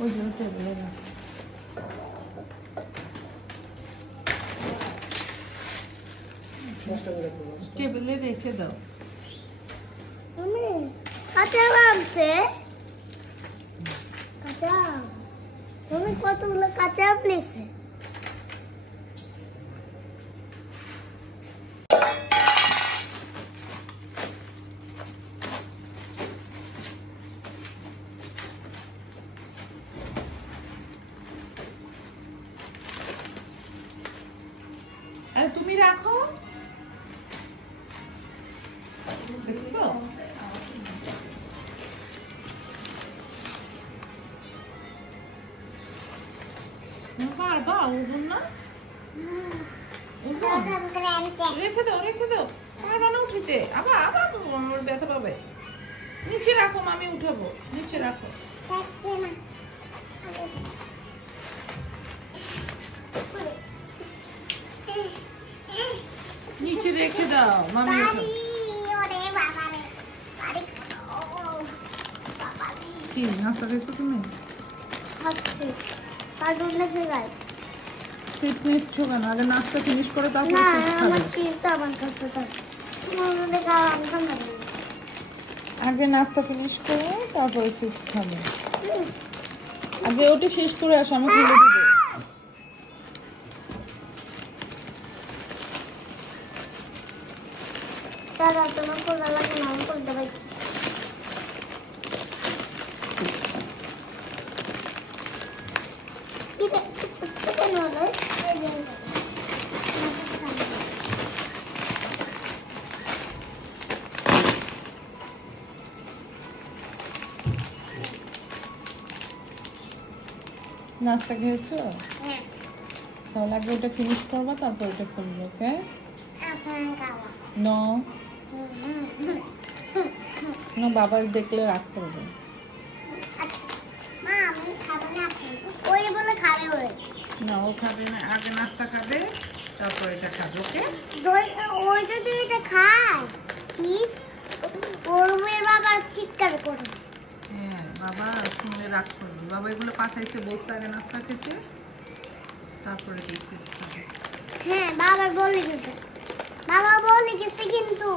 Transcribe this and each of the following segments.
ওই যে টেবিলে রাখ। টেবিলে রেখে দাও। কাঁচা আমছে কাঁচা আম। তুমি কতগুলো কাঁচা আম নিয়েছে? তুমি রাখো, দেখছো? বাবা ওজন না, রেখে দাও রেখে দাও। পারবা না উঠিতে, আবার আবার আমার ব্যথা পাবে। নিচে রাখো, আমি উঠাবো। নিচে রাখো। নিচে রেখে দাও, মামি উঠাবো। কি নাস্তা খেয়েছো তুমি? সিট নিচ্ছ কেন? আগে নাস্তা ফিনিশ করে তারপর আগে নাস্তা ফিনিশ করে তারপরে সিট খাবে। আগে ওটা শেষ করে আসো, আমি খুলে দেবো। তোমার কোলা লাগে না, আমি করতে পারছি। নাস্তা খেয়েছো? তাহলে আগে ওটা ফিনিশ করবা, তারপর ওটা করবো। ওকে? নো না, বাবা দেখলে রাগ করবে। না, ও খাবে না, আগে নাস্তা খাবে তারপর এটা খাবে। ওকে? ওই যদি এটা খায় ওর বাবা চিৎকার করে। হ্যাঁ, বাবা শুনলে রাগ করবে। বাবা এগুলো পাঠাইছে, বলছে আগে নাস্তা খেতে তারপরে দিচ্ছে। হ্যাঁ, বাবা বলে গেছে কিন্তু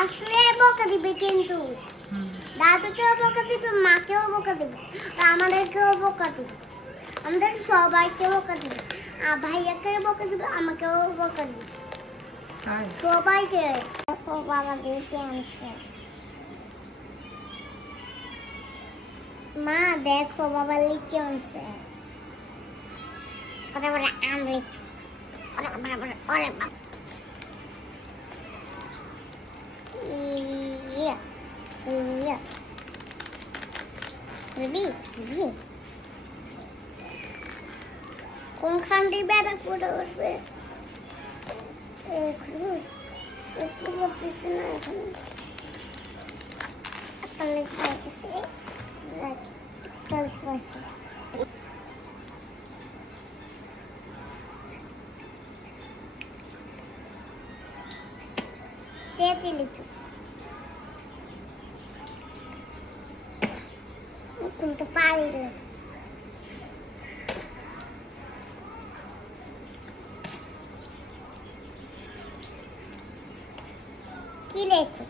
আসলে বকা দিবে, কিন্তু দাদুকেও বকা দিবে, মাকেও বকা দিবে, আমাদেরকেও বকা দিবে, আমাদের সবাইকে বকা দিবে, ভাইয়াকেও বকা দিবে, আমাকেও বকা দিবে, সবাইকে। দেখো বাবা লিচি আনছে। মা দেখো বাবা লিচি আনছে। কথা বলে আম লিচি। ওরে বাবা, কোনখান দিয়ে বেড়া পড়ে বসে তুলতে পারি না। কি লেখো?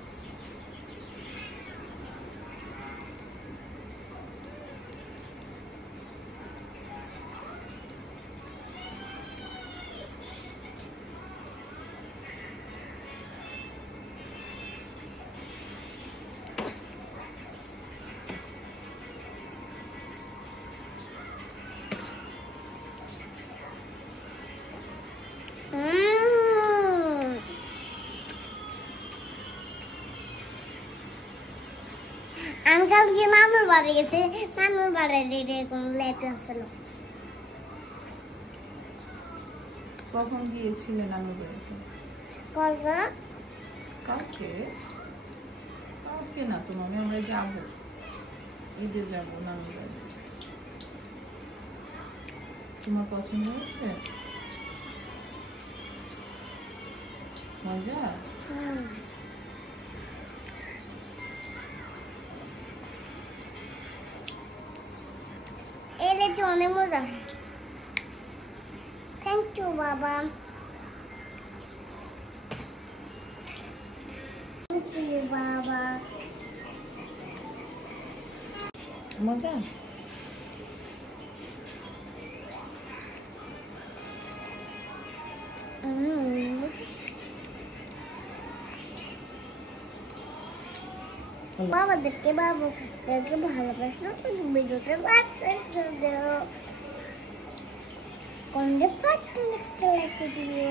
আঙ্কেল কি নানুর বাড়ি গেছে, নানুর বাড়ি এরকম লেট আসলো। কখন গিয়েছিলে নানুর বাড়িতে? কালকে না তো মামি, আমরা যাবো, ঈদে যাবো নানুর বাড়ি। তোমার পছন্দ হয়েছে? মজা? খেয়েছি, অনেক মজা। থ্যাংক ইউ বাবা। থ্যাংক ইউ বাবা। মজা। বাবাদেরকে ভালোবাসো, ভিডিওটা লাইক শেয়ার দাও, কমেন্টে ফাট লাইক দিও।